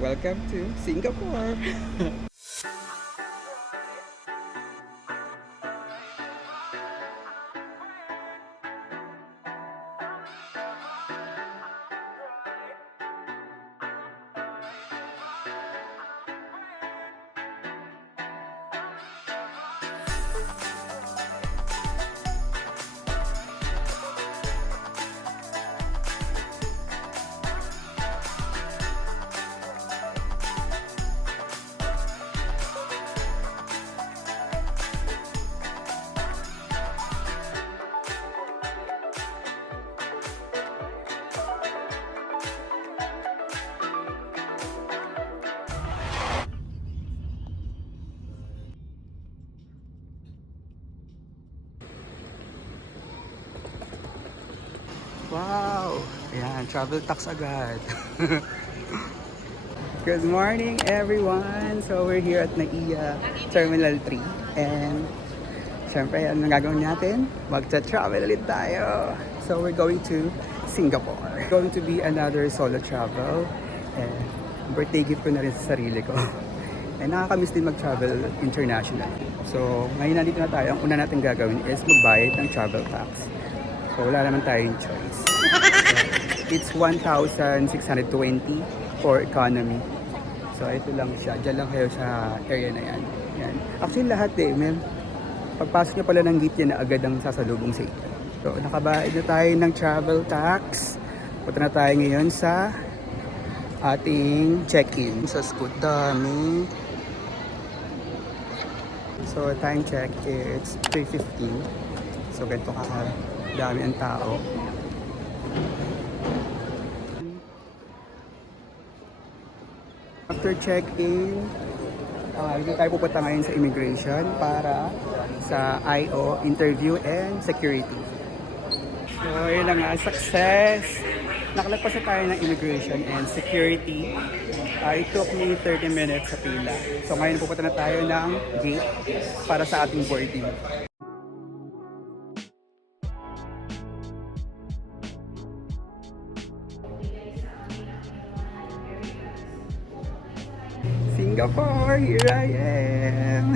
welcome to Singapore! Wow! Ayan, travel tax agad. Good morning everyone! So we're here at NAIA Terminal 3 and syempre ano gagawin natin? Magta-travel ulit tayo! So we're going to Singapore. Going to be another solo travel and birthday gift ko na rin sa sarili ko. And nakakamiss din mag-travel international. So ngayon nandito na tayo. Ang una natin gagawin is magbayad ng travel tax. So wala naman tayong choice. So, it's 1,620 for economy. So ito lang siya. Diyan lang kayo sa area na yan. Yan. Actually lahat may pagpasok nyo pala ng gate yan na agad ang sasalubong sa ito. So nakabayad na tayo ng travel tax. Punta na tayo ngayon sa ating check-in. Sa Scoot dami. So time check it's 3:15. So ganito dami ang tao. After check-in, dito tayo pupunta ngayon sa immigration para sa IO, interview and security. So yun lang nga, success! Nakalagpas na tayo ng immigration and security. It took me 30 minutes sa pila. So ngayon pupunta na tayo ng gate para sa ating boarding. Singapore! Here I am!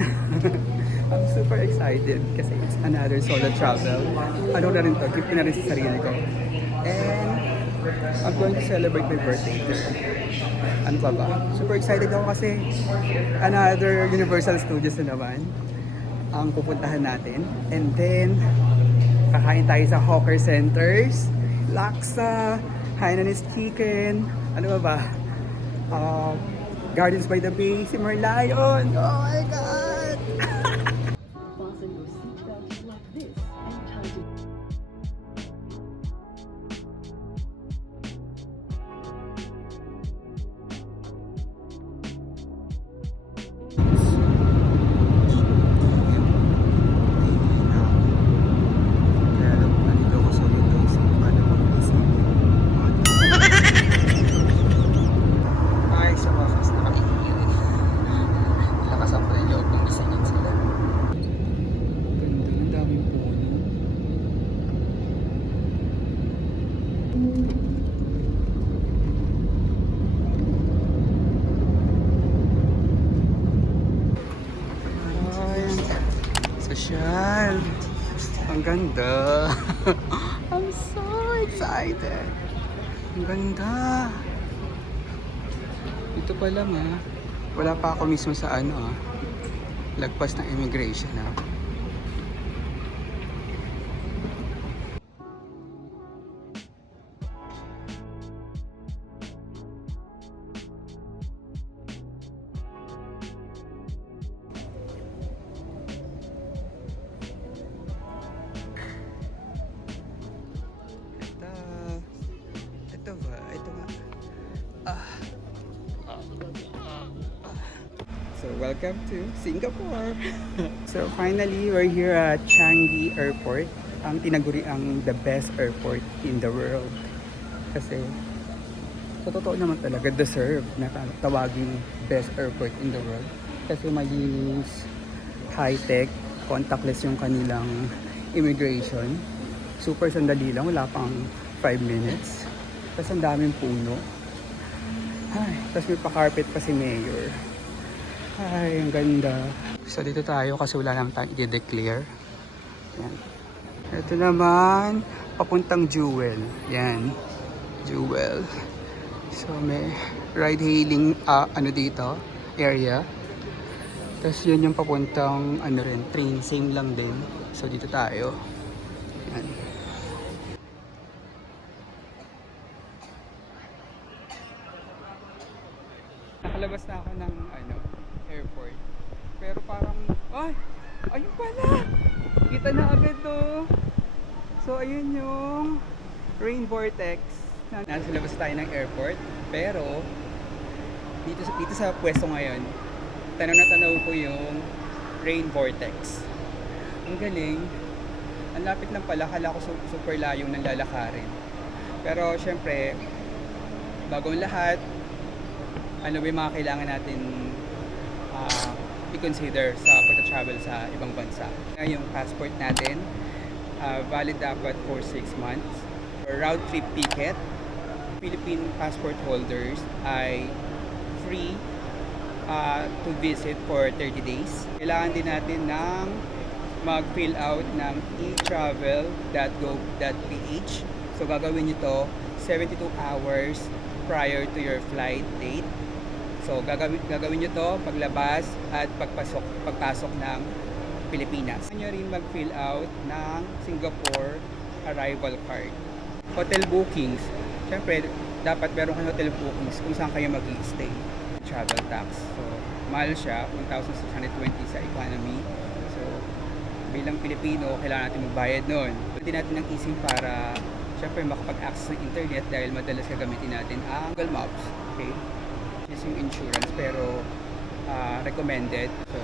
I'm super excited kasi it's another solo travel. Ano na rin to, gift na rin sa sarili ko. And I'm going to celebrate my birthday there. Ano pa ba? Super excited ako kasi another Universal Studios na naman ang pupuntahan natin. And then, kakain tayo sa hawker centers, laksa, Hainanese chicken, ano ba? Gardens by the Bay, si Merlion. Oh my God! Fasten your seatbelt like this and tighten. Sosyal. Ang ganda. I'm so excited. Ang ganda. Ito pa lang wala pa ako mismo sa lagpas ng immigration Ito nga. So welcome to Singapore. So finally, we're here at Changi Airport. Ang tinaguri ang the best airport in the world. Kasi sa totoo naman talaga deserve na tawaging best airport in the world. Kasi malinis, high-tech, contactless yung kanilang immigration. Super sandali lang, wala pang 5 minutes. Tapos ang daming puno. Ay, tapos may pa-carpet pa si Mayor. Ay, ang ganda. So dito tayo kasi wala naman tayong i-declare. Yan. Ito naman, papuntang Jewel. Yan, Jewel. So may ride-hailing ano dito, area. Tapos yun yung papuntang ano rin, train, same lang din. So dito tayo. Yan. Nakalabas na ako ng ano, airport. Pero parang, ay! Ayun pala! Kita na agad to. So ayun yung rain vortex. Nasa labas tayo ng airport. Pero dito sa pwesto ngayon, tanaw na tanaw ko yung rain vortex. Ang galing. Ang lapit lang pala. Kala ko super layong nang lalakarin. Pero syempre, bago ang lahat, ano ba yung mga kailangan natin i-consider sa pagta-travel sa ibang bansa. Yung passport natin, valid dapat for 6 months. Round trip ticket, Philippine passport holders ay free to visit for 30 days. Kailangan din natin ng mag-fill out ng etravel.gov.ph. So gagawin nyo to 72 hours prior to your flight date. So gagawin nyo to paglabas at pagpasok ng Pilipinas. Kailangan nyo rin mag-fill out ng Singapore arrival card. Hotel bookings. Siyempre, dapat meron kayong hotel bookings kung saan kayo mag-i-stay. Travel tax. So, mahal siya, 1,620 sa economy. So, bilang Pilipino, kailangan natin magbayad nun. Pwede natin ng eSIM para, syempre, makapag-access ng internet dahil madalas gagamitin natin ang Google Maps. Okay? Is yung insurance, pero recommended. So,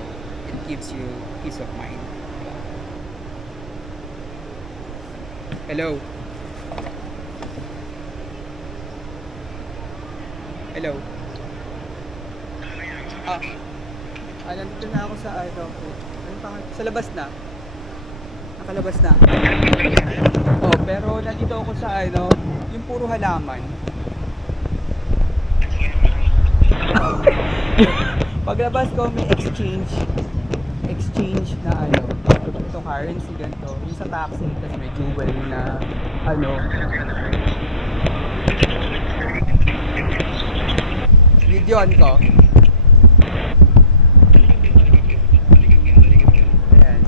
it gives you peace of mind. Hello? Hello? Nandito na ako sa sa labas na. Nakalabas na. Oh, pero nandito ako sa yung puro halaman. Paglabas ko may exchange na ito currency ganito. Yung sa taxi kasi may jewel na videoan ko. Ayan.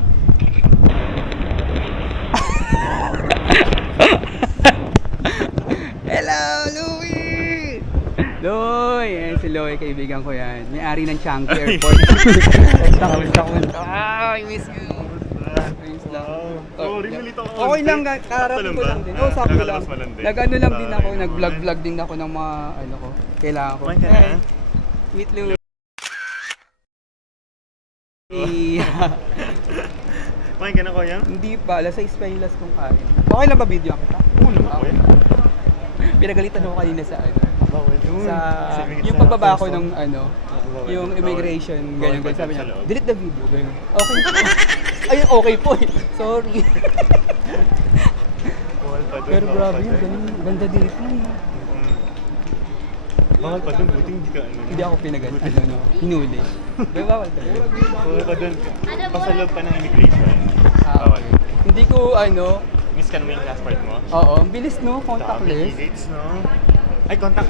Hello, Louie! Loy! Ayan si Loy, kaibigan ko yan. May-ari ng Changi Airport. Kamusta? I miss you. Ayos lang. Okay lang, kararating ko lang din. Oo, sakto lang. Nag-ano lang din ako, nag-vlog din ako ng mga ko. Kailangan ko. Meet Louie. Kumain ka na, kuya? Hindi pa, alas 6 pa yung last kong kain. Okay lang ba video kita? Oo naman. Pinagalitan ako kanina sa Bawal yun. yung pagbaba ko ng bawal. yung immigration, ganyan, Bawal sabi niya, sa loob. delete the video, ganyan. Okay po. Ayun, okay po eh. Sorry. Bawal pa dun. Pero bawal grabe pa yun, dun. ganun, ganda dito eh. Bawal pa dun, buti hindi ka Hindi ako hinuli. Pero bawal talaga. Bawal pa dun. Pasalog pa ng immigration. Okay. Hindi ko Miss ka naman yung passport mo? oo, ang bilis no, Dami contactless. dates, no? Ay, contact,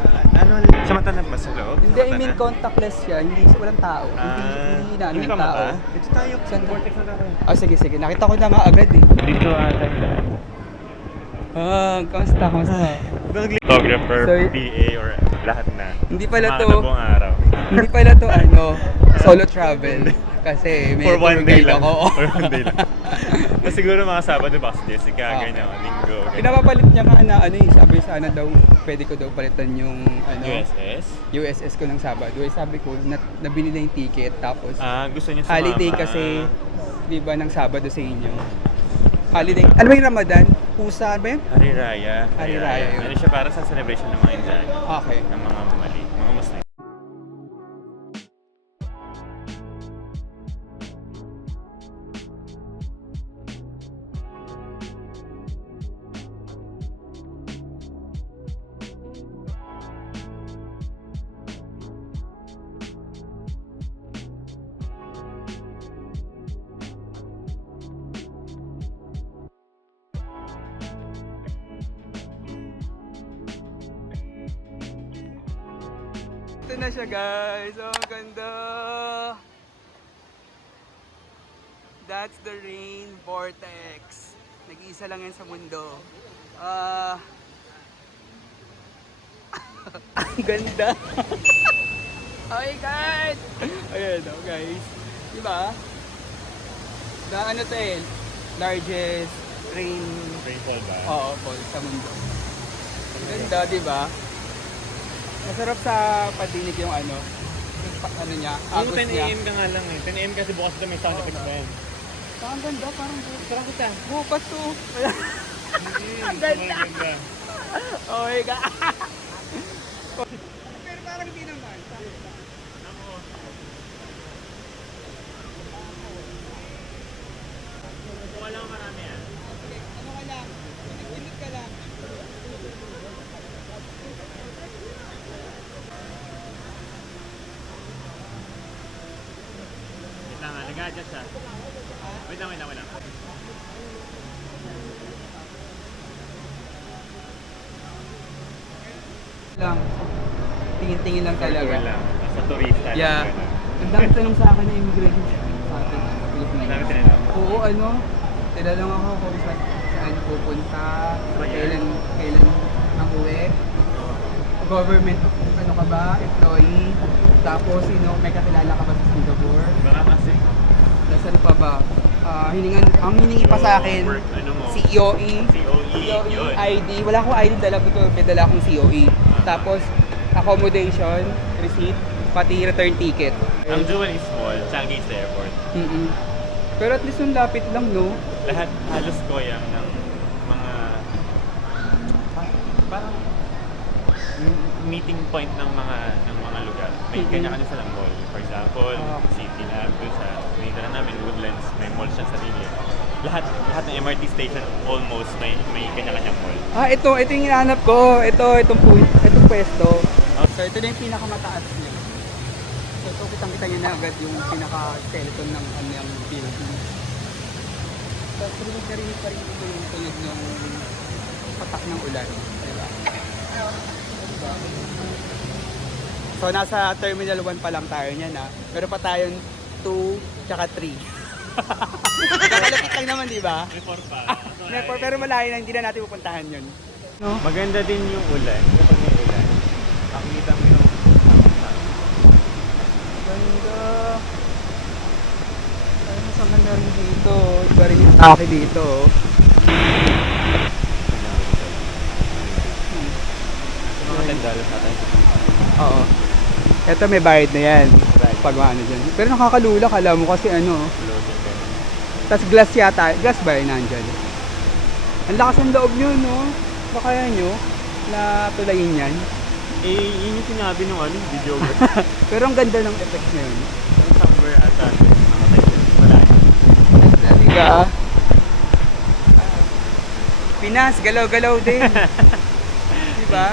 sa mata na ba sa loob? Hindi, I mean contactless siya, hindi walang tao. Hindi inaano Hindi yung pa tao. mata? Dito tayo, Saan? vortex na tayo. Sige. Nakita ko na nga agad eh. Dito ata Kamusta? Photographer, So, PA, or lahat na. Hindi pala Mga to. buong araw. Hindi pala to solo travel. Kasi may For tour one day guide lang. ako. For one day lang. Mas siguro mga Sabado ba si Jessica, Okay. ganyan, Linggo. ganyan. Pinapapalit niya nga na sabi sana daw, pwede ko daw palitan yung USS? USS ko ng Sabado. Sabi ko, nabili na yung ticket, tapos Gusto niya sumama. holiday kasi, di ba, ng Sabado sa inyo. Holiday. Ano ba yung Ramadan? Pusa ba yun? Hari Raya. Hari Raya yun. Ano siya para sa celebration ng mga Indian, Okay. ng mga mamali, mga Muslim. Ito na siya guys. Oh, ang ganda. That's the rain vortex. Nag-iisa lang yan sa mundo. Ang ganda. Oh my God! Ayan o guys. Diba? Na ano to eh? Largest Rainfall ba? Oo, fall sa mundo. Ang ganda, diba? Masarap sa padinig yung ano. Yung ano niya, Yung agos 10 niya. a.m. ka nga lang eh. 10 a.m. kasi bukas ito may sound effects ba yan? Ang ganda, parang Sarap kita. bukas to. Ang ganda! Oh my God! Pero parang hindi naman. Wala ko marami yan. Ano ka lang? Init ka lang. Wait lang nga, nag-adjust siya. Wait lang. Lang. Tingin-tingin lang talaga. Tour lang. Sa turista. Yeah. Ang dami tanong sa akin na immigration sa atin sa Pilipinas. Dami tinanong. Oo, ano? Tinanong ako kung saan pupunta, kailan ang uwi. Government, ano ka ba? Employee. Tapos, may kakilala ka ba sa Singapore? Baka kasi. Nasaan pa ba? Ang hiningi pa sa akin, Work, ano mo? COE. COE, yun. ID. Wala akong ID, may dala akong COE. Tapos, accommodation, receipt, pati return ticket. Ang Jewel is small, Changi sa airport. Mm-mm. Pero at least yung lapit lang, no? Lahat halos koyang ng mga parang meeting point ng mga lugar. May kanya-kanya silang mall. For example, City Lab, doon sa pinitara namin, Woodlands, may mall siya sa sarili. Lahat ng MRT station almost may kanya-kanyang mall. Ito yung hinahanap ko. Itong pwesto. So, ito na yung pinakamataas niya. So, ito kitang-kita niya na agad yung pinaka-skeleton ng kanyang building. Tapos, rinig pa rin ito yung tunog ng patak ng ulan. Diba? So, nasa Terminal 1 pa lang tayo niyan, ha? Meron pa tayong 2 tsaka 3. Kakalapit lang naman, di ba? May 4 pa. Pero malayo na, hindi na natin pupuntahan yun. No? Maganda din yung ulan. Kapag may ulan, makikita mo yung Ganda. Ay, mas ang ganda rin dito. Iba rin yung taki dito. mga $10 sa atin. Oo. Ito may bayad na yan. Bayad. Pag ano dyan. Pero nakakalula, kala mo kasi ano. Loaded ka. Tapos glass yata. Glass ba yun nandyan? Ang lakas ng loob nyo, no? Baka kaya nyo na tulayin yan. Eh, yun yung sinabi nung video. Pero ang ganda ng effect na yun. Somewhere ata. Wala. Diba? Pinas, galaw-galaw din. Diba?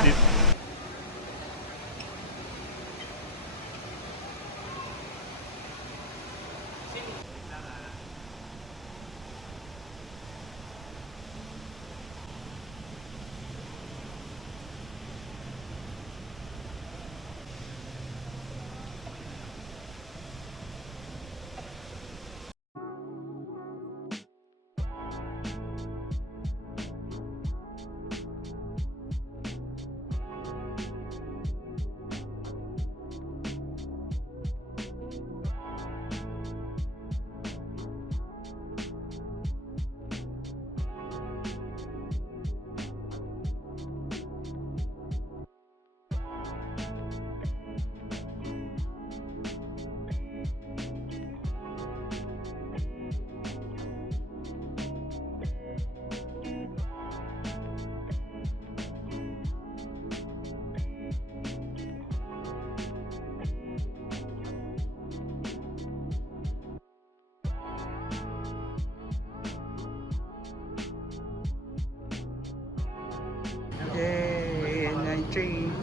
Yay! And I train.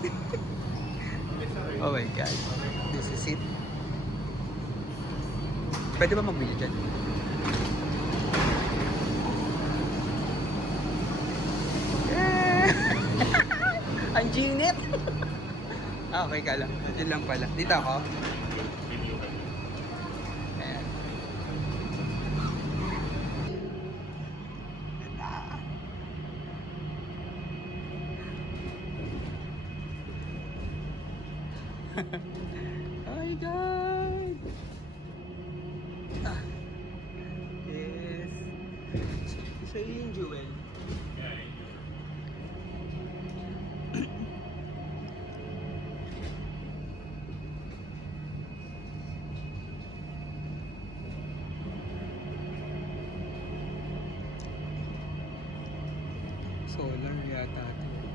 Oh my god. This is it. Pwede ba magbili dyan? Yeah! Ang ginit! Ah, okay ka lang. Yun lang pala. Dito ako. Video ka. Ayan. Hi guys! Ah. Yes. Siya yung Jewel. Solar yata ito.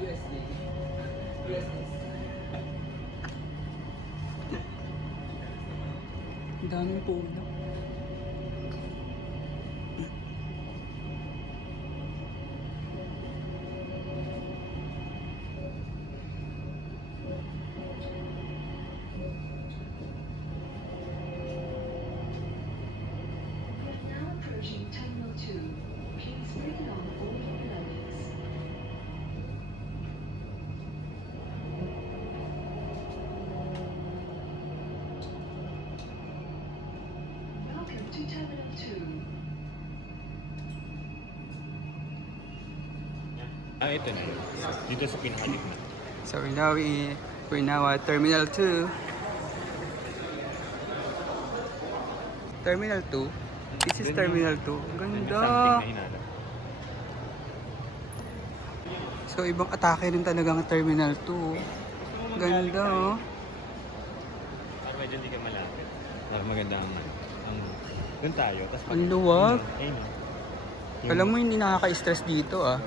USD. Ang daming puno. Now approaching Terminal 2. Please bring along all your belongings. Welcome to Terminal 2. Ito na yun. Dito sa pinakagitna. So we're now at Terminal 2. Terminal 2? This is Dun Terminal 2. Ang Dun yung ganda! something na hinala. So ibang atake rin talaga ang Terminal 2. Ganda oh. Para medyo hindi ka malapit. Para maganda ang doon tayo. Tapos Ang luwag. Ayun. Alam mo hindi nakaka-stress dito ah.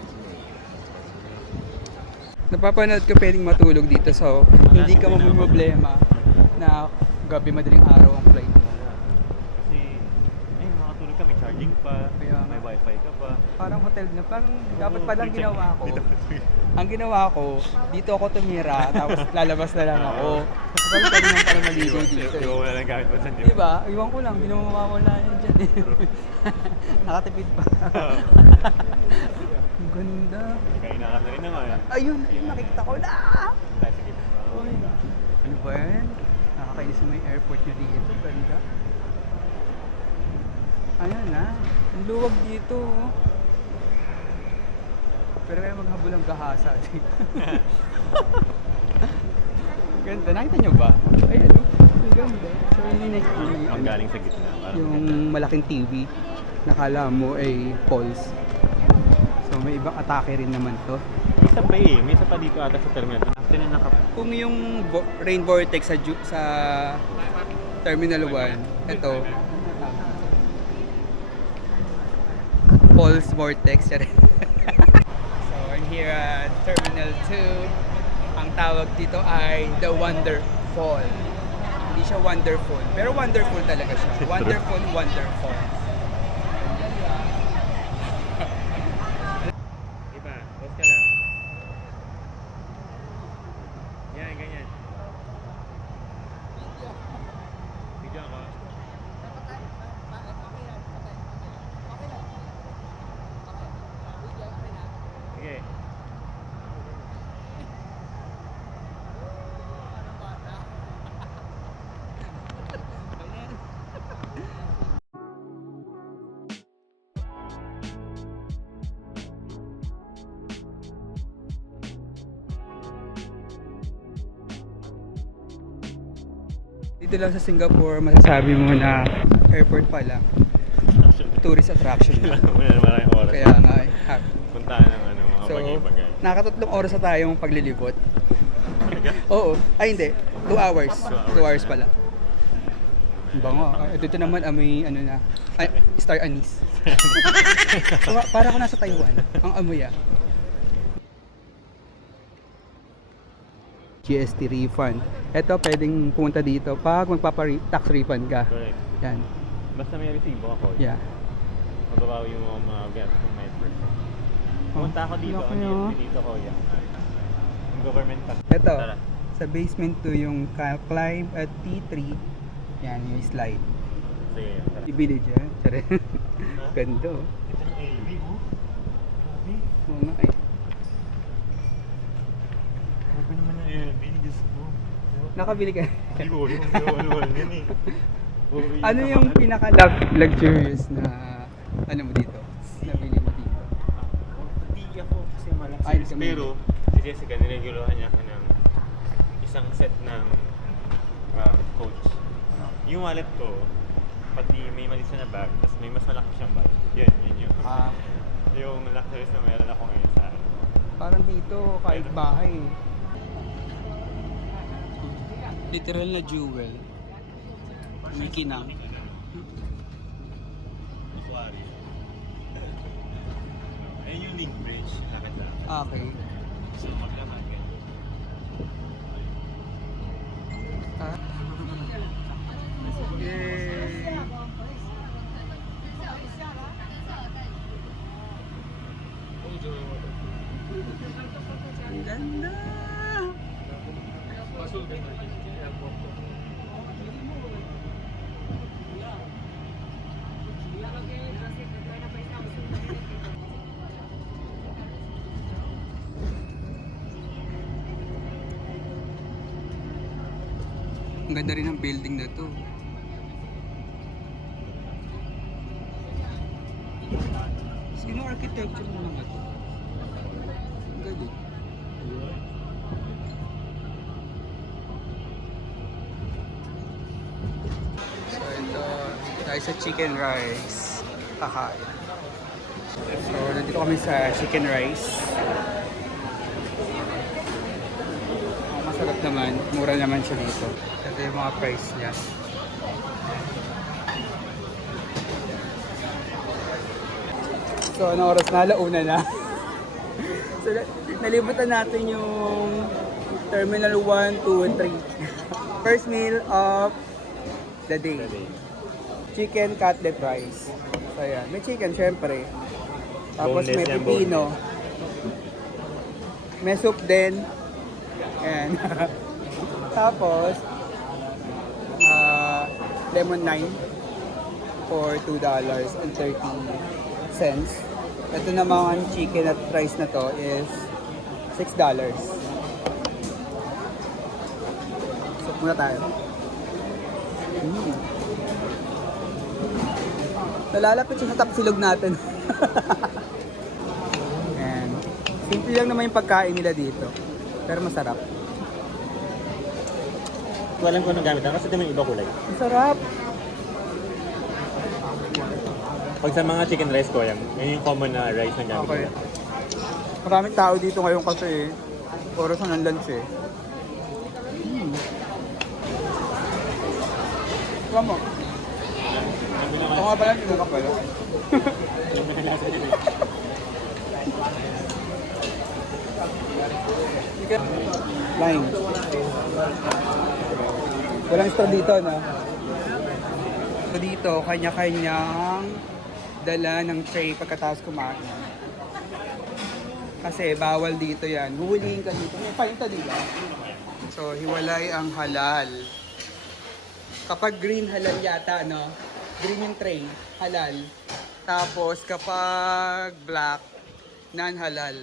Napapanood ko pwedeng matulog dito so hindi ka problema na gabi madaling araw ang flight mo. Kasi, ayun, makatulog ka. May charging pa. Kaya nga. May wifi ka pa. Parang hotel na, parang dapat palang Dito- ginawa ko. dito- Ang ginawa ko, dito ako tumira, tapos lalabas na lang ako. Kasi pwede naman pala maligo dito eh. Iwan mo na lang gamit mo sa Diba? Iwan ko lang, di naman mawawala yan dyan eh. Nakatipid pa. Ang ganda. Kaina ka na rin naman. Ayun, nakikita ko na! Tayo sa gitna. Uy, ano ba yan? Nakakainis yung may airport nyo dito, ganda. Ayan na, ang luwag dito. Oh. Pero kaya maghabol ang gahasa dito. Ganda, nakita nyo ba? Ayun, ang ganda. So hindi Ang galing sa gitna. Parang yung malaking TV, nakala mo ay pulse. So may ibang atake rin naman to. May isa pa eh. May isa pa dito ata sa terminal. Actually, Kung yung rain vortex sa Terminal 1, ito, pulse vortex. So I'm here at Terminal 2. Ang tawag dito ay The Wonderful. Hindi siya wonderful, pero wonderful talaga siya. Wonderful, wonderful. Iba, pause ka lang. Yan, ganyan. Video ako. Sige. Dito lang sa Singapore, masasabi mo na airport pa lang. Tourist attraction lang. Wala na maraming oras. Kaya nga eh. Puntahan ng mga So, bagay-bagay. nakatatlong oras na tayong paglilibot. Oo. Ay hindi. 2 hours. 2 hours pala. Ang bango. Dito naman amoy ano na. Ay, star anise. Para ako nasa Taiwan. Ang amoy ah. GST refund. Ito pwedeng pumunta dito pag magpapa-tax refund ka. Correct. Yan. Basta may resibo ako. Yeah. Mababawi yung mga gas kung may percent. Pumunta ako dito, laki, ang oh. dito ko yan. Yung government pa. Ito, Tara. sa basement 2 yung climb at T3. Yan, yung slide. Sige, tara. Ibili dyan. Tsare. Ganda, oh. Ito yung AV, oh. Grabe. Oo nga eh. Grabe naman yung AV, Diyos ko. Nakabili ka. Hindi ko, ano yan eh. Ano yung pinaka-luxurious na ano mo dito? Nabili mo dito? Hindi ako kasi Ay, malakas. kami. Pero si Jessica, nireguluhan niya ako ng isang set ng coach. Yung wallet ko, pati may maliit na bag, tapos may mas malaki siyang bag. Yun yung yung luxurious na meron ako ngayon sa akin. Parang dito, kahit bahay. Literal na jewel. May kinang. Aquarium. Ayun yung link bridge, lakad-lakad. Okay. So maglakad ka. Ah. Yay! Ang ganda! Ang ganda rin ng building na to. Sino architecture mo mga to? Ang galing. So ito, tayo sa chicken rice. Kakain. So nandito kami sa chicken rice. Masarap naman, mura naman siya dito. Ito yung mga price niya. So ano oras na? Alauna na. So nalimutan natin yung Terminal 1, 2, and 3. First meal of the day. Chicken cutlet rice. So ayan, may chicken syempre. Tapos Boneless may yan, pipino. May soup din. Ayan. Tapos, lemon 9 for $2.30. Ito naman chicken at rice na to is $6. So, muna tayo. Nalalapit siya sa tapsilog natin. Ayan. Simple lang naman yung pagkain nila dito. Pero masarap. Walang ko anong gamit lang kasi ito may iba kulay. Masarap. Pag sa mga chicken rice ko, yan yung common na rice na gamit Okay. ko. Maraming tao dito ngayon kasi oras na ng lunch eh. Kuha mo. Ako nga pala, hindi ka pala. Lime. Walang straw dito, no? So dito, kanya-kanyang dala ng tray pagkatapos kumain. Kasi bawal dito yan. Huhulihin ka dito. May painta dito. So, hiwalay ang halal. Kapag green, halal yata, no? Green yung tray, halal. Tapos, kapag black, non-halal.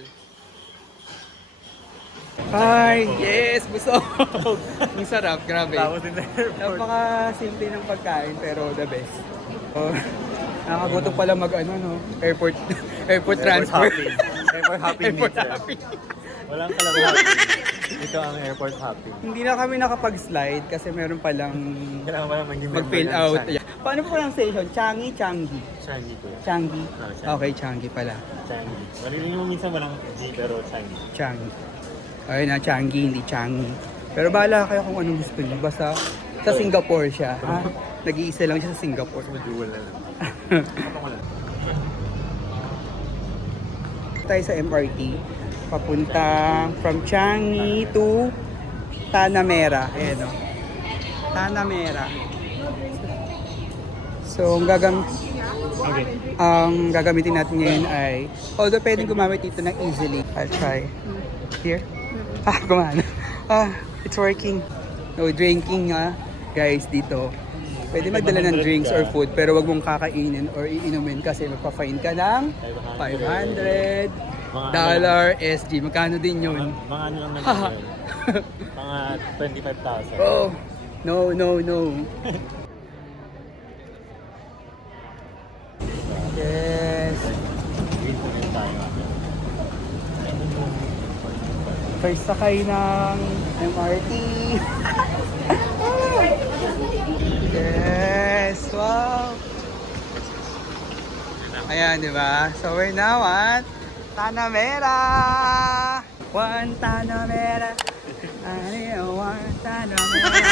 Ay, yes! Busog! Ang sarap, grabe. Tapos in the airport. Napaka-simple ng pagkain, pero the best. Oh, nakakagutom pala mag-ano, no? Airport transport. hopping. Airport hopping Airport minsan. hopping. Walang kalabuhan. Ito ang airport hopping. Hindi na kami nakapag-slide kasi meron palang Kailangan pala maging member mag-fill ng out. Changi. Yeah. Paano pronunciation? Changi, Changi? Changi ko yan. Changi? Changi. Okay, Changi pala. Changi. Maririnig mo minsan walang G pero Changi. Changi. Ayun na, Changi, hindi Changi. Pero bahala kayo kung anong gusto niyo. Basta sa Singapore siya. Ha? Nag-iisa lang siya sa Singapore. Dual na lang. Kapag wala. Tayo sa MRT. Papunta from Changi to Tanah Merah. Ayan o. Tanah Merah. So, Okay. ang gagamitin natin ngayon ay, although pwedeng gumamit dito ng easily. I'll try. Here. Gumana. It's working. No drinking guys dito. Pwede magdala ng drinks or food pero wag mong kakainin or iinumin kasi magpa-fine ka ng $500 SG. Magkano din yun? Mga ano lang naman yun. Mga 25,000. Oh, no. Yes. Dito rin tayo. First sakay ng MRT. Yes, wow. Ayan, di ba? So we're now at Tanamera. One Tanamera. One Tanamera.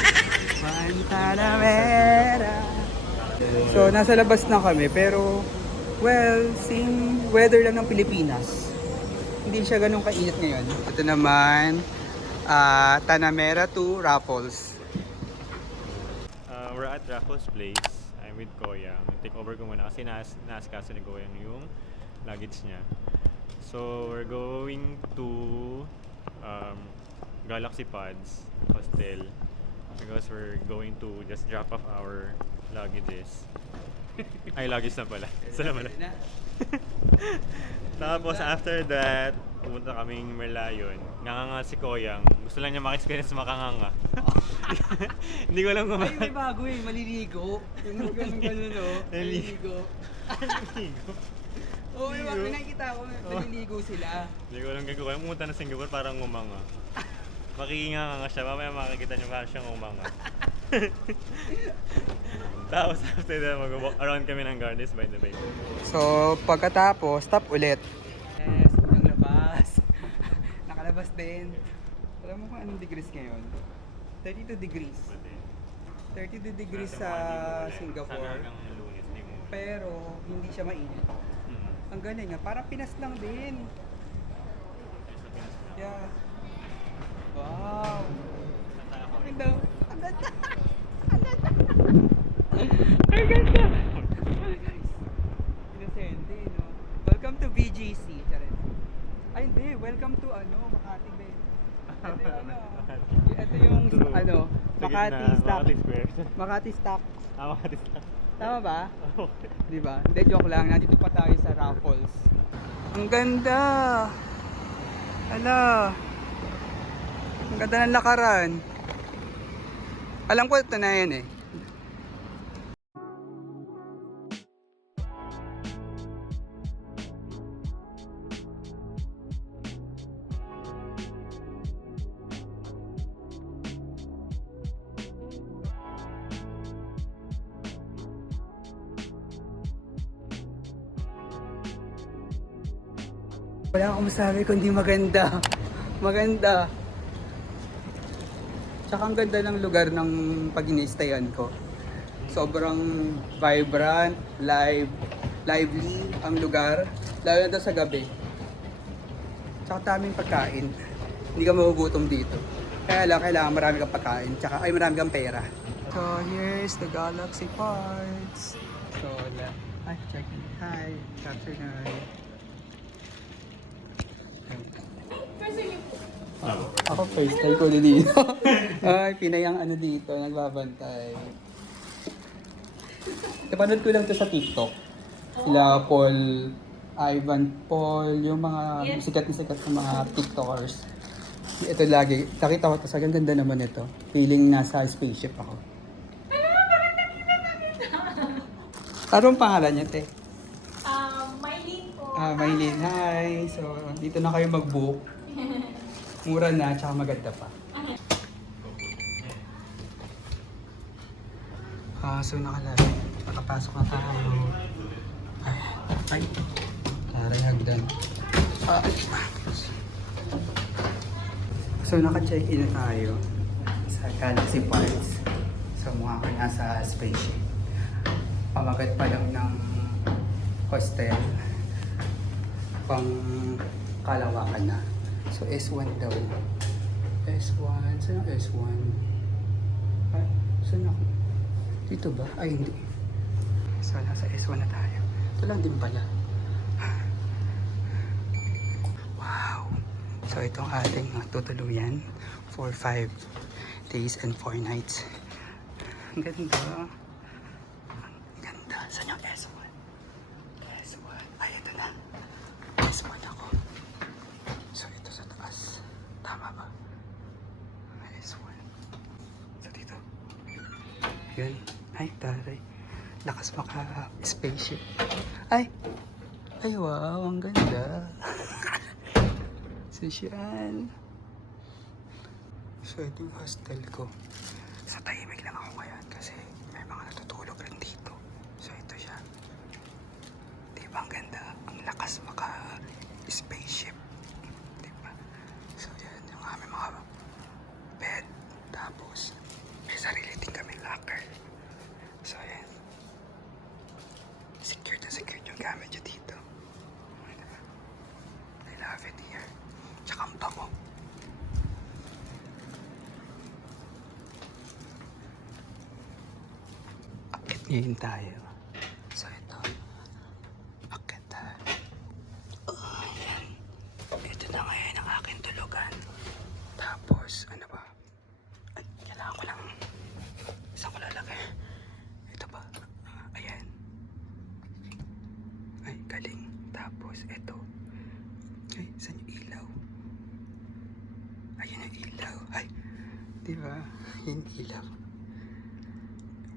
One Tanamera. So nasa labas na kami pero well, same weather lang ng Pilipinas. Hindi siya ganun kainit ngayon. Ito naman, Tanamera to Raffles. We're at Raffles Place. I'm with Koya. Take over ko muna kasi naaskaso ni Koya yung luggage niya. So, we're going to Galaxy Pods Hostel because we're going to just drop off our luggages. Ay, luggage na pala. Salamat. Tapos after that, pumunta kaming Merlion. Nganga si Koyang. Gusto lang niya maka-experience makanganga. Hindi ko alam kung Ay, may bago maliligo. Yung ganun, no? Maliligo. Oo, may bago nakikita ko, maliligo sila. Hindi ko alam gagawin. Pumunta na Singapore parang umanga. Makikinganga siya. Mamaya makikita niyo parang siyang umanga. Tapos after that, mag-walk around kami ng gardens by the bay. So, pagkatapos, stop ulit. Yes, unang labas. Nakalabas din. Alam mo kung anong degrees ngayon? 32 degrees. 32 degrees sa Singapore. Sana hanggang Lunes, hindi mo. Pero, hindi siya mainit. Ang galing nga, parang Pinas lang din. Yeah. Wow. Ang ganda. Ang ganda. Ang ganda. Ang ganda. Inosente, no? Welcome to BGC. Charet. Ay, hindi. Welcome to, Makati Bay. Ito yung, Makati Stock. Makati Square. Makati Stock. Makati Stock. Tama ba? Okay. Di ba? Hindi, joke lang. Nandito pa tayo sa Raffles. Ang ganda! Ala! Ang ganda ng lakaran. Alam ko ito na yan eh. Wala akong masabi kundi maganda. Maganda. Tsaka ang ganda ng lugar ng pag-ini-stayan ko. Sobrang vibrant, lively ang lugar. Lalo na sa gabi. Tsaka daming pagkain. Hindi ka magugutom dito. Kaya lang, kailangan marami kang pagkain. Tsaka ay marami kang pera. So here's the Galaxy Parts. So, check in. Hi, chapter 9. Ako first time ko dito. Ay, pinayang dito, nagbabantay. Napanood ko lang to sa TikTok. Sila Paul, Ivan Paul, yung mga sikat na mga TikTokers. Ito lagi, nakita ko ito, sa ganda naman ito. Feeling nasa spaceship ako. Anong pangalan niya, te? Mylene po. Mylene, hi! So, dito na kayo mag-book. Mura na, tsaka maganda pa. So nakalagay. Nakapasok na tayo. Ay, taray hagdan. So naka-check-in na tayo sa Galaxy Parts. So mukha ko nasa spaceship. Pamagat pa lang ng hostel. Pang Kalawakan na. So S1 daw. S1. Saan ang S1? Ay, saan ako? Dito ba? Ay, hindi. So, nasa S1 na tayo. Ito lang din pala. Wow! So, itong ating tutuluyan for 5 days and 4 nights. Ang ganda. Ang ganda. Saan yung S1? S1. Ay, ito na. S1 ako. So, ito sa taas. Tama ba? S1. So, dito. Yun. Ay, taray. Lakas maka-spaceship. Ay! Ay, wow. Ang ganda. Sisyan. So, ito yung hostel ko. Sa tahimik lang ako ngayon kasi may mga natutulog rin dito. So, ito siya. Diba ang ganda? Ang lakas maka-spaceship. Diba? So, yan yung aming mga bed. Tapos, may sarili din kami locker. So, yan. Secure na secure yung gamit nyo dito. I love it here. Tsaka ang bango. Akit ngayon tayo. So, ito. Akit tayo. Ayan. Ito na ngayon ang aking tulugan. Tapos, ano ba? Ay, kailangan ko lang. Saan ko lalagay? Ito ba? Ayan. Ay, galing. Tapos, ito. Ay, saan yung ilaw? Ayun yung ilaw. Ay, di ba? Yung ilaw.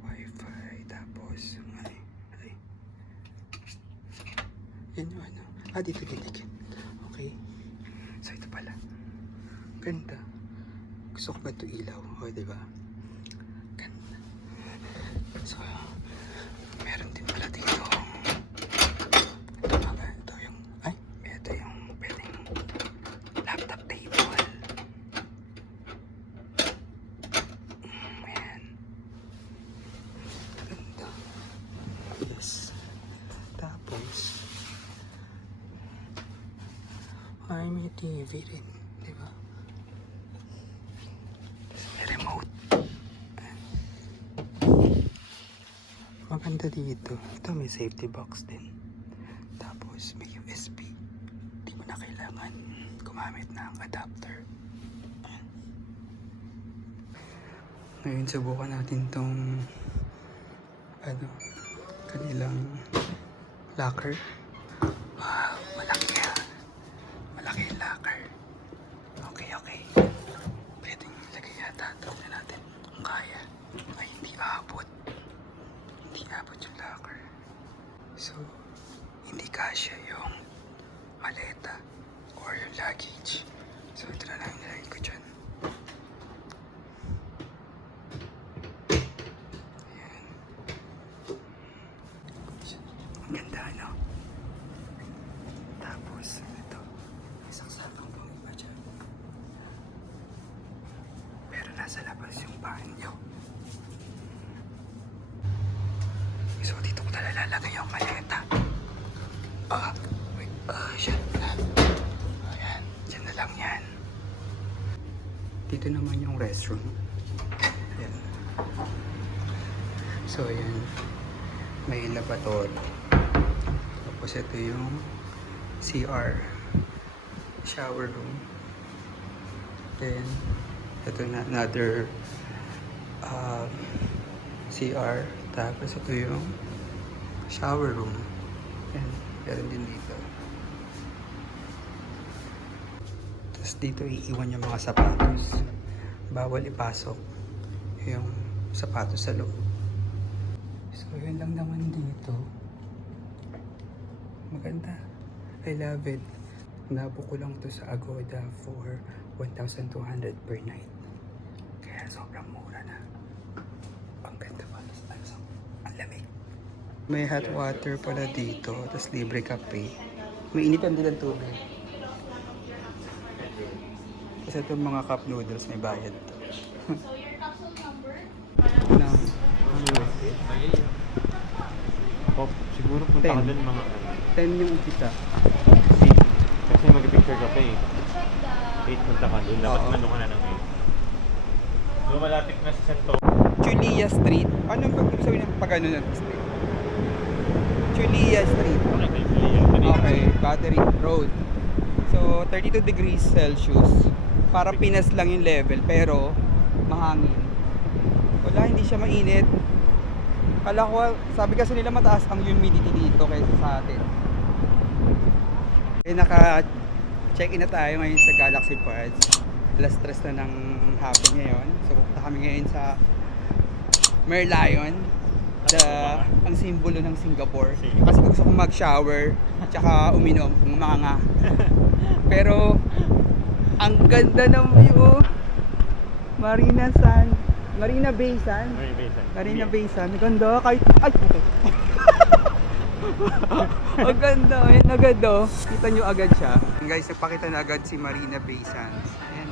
Wi-Fi. Tapos, ay. Yan yung ano. Ah, dito. Okay. So, ito pala. Ganda. Gusto ko ba ito ilaw? O, di ba? Ganda. So, meron din pala dito. Ito yung, ay, ito yung pwedeng laptop table. Ayan. Ganda. Yes. Tapos, ay, may TV rin. Di ba? Tapos may remote. Maganda dito. Ito may safety box din. Tapos may USB. Di mo na kailangan gumamit ng adapter. Ayan. Ngayon subukan natin tong kanilang locker. Wow, malaki yan. Malaki yung locker. Okay. Pwedeng lagay yata. Tignan natin kung kaya. Ay, hindi abot. Hindi abot yung locker. So, hindi kasya yung maleta or yung luggage. So, ito na lang yung nilagay ko dyan. Ayan. Ang ganda, no? Tapos, ito. May saksatang pang iba dyan. Pero nasa labas yung banyo. So, dito ko lalagay yung maleta. Wait. Shit. Ayan. Diyan na lang yan. Dito naman yung restroom. Ayan. So, ayan. May lavatory. Tapos, ito yung CR. Shower room. Then, ito na another CR. Tapos, ito yung shower room. Ayan. Meron din dito. Tapos dito iiwan yung mga sapatos. Bawal ipasok yung sapatos sa loob. So yun lang naman dito. Maganda. I love it. Nabook ko lang to sa Agoda for 1,200 per night. Kaya sobrang mura na. Ang ganda pa. Ang lamig. May hot water pala dito, tapos libre kape. May initan din ang tubig. Kasi itong mga cup noodles may bayad to. So your capsule number? Na, Siguro punta ka 10. dun mga 10 yung umpisa. Kasi mag-picture ka pa eh. Check the 8 punta ka dun. Dapat Oo. nandun ka na ng 8. Lumalapit na sa Santo. Julia Street. Anong pag sabihin ng pag ano na street? Chulia Street. Okay, Battery Road. So, 32 degrees Celsius. Parang Pinas lang yung level, pero mahangin. Wala, hindi siya mainit. Kala ko, sabi kasi nila mataas ang humidity dito kaysa sa atin. Okay, naka-check-in na tayo ngayon sa Galaxy Parts. Alas 3 na ng hapon ngayon. So, pupunta kami ngayon sa Merlion. Ang simbolo ng Singapore. Kasi gusto kong mag-shower at saka uminom ng mga. Pero ang ganda ng view. Marina Bay Sands. Marina Bay Sands. Ang ganda kahit ay okay. Ang ganda, ayan agad oh. Kita nyo agad siya. Guys, nagpakita na agad si Marina Bay Sands. Ayan.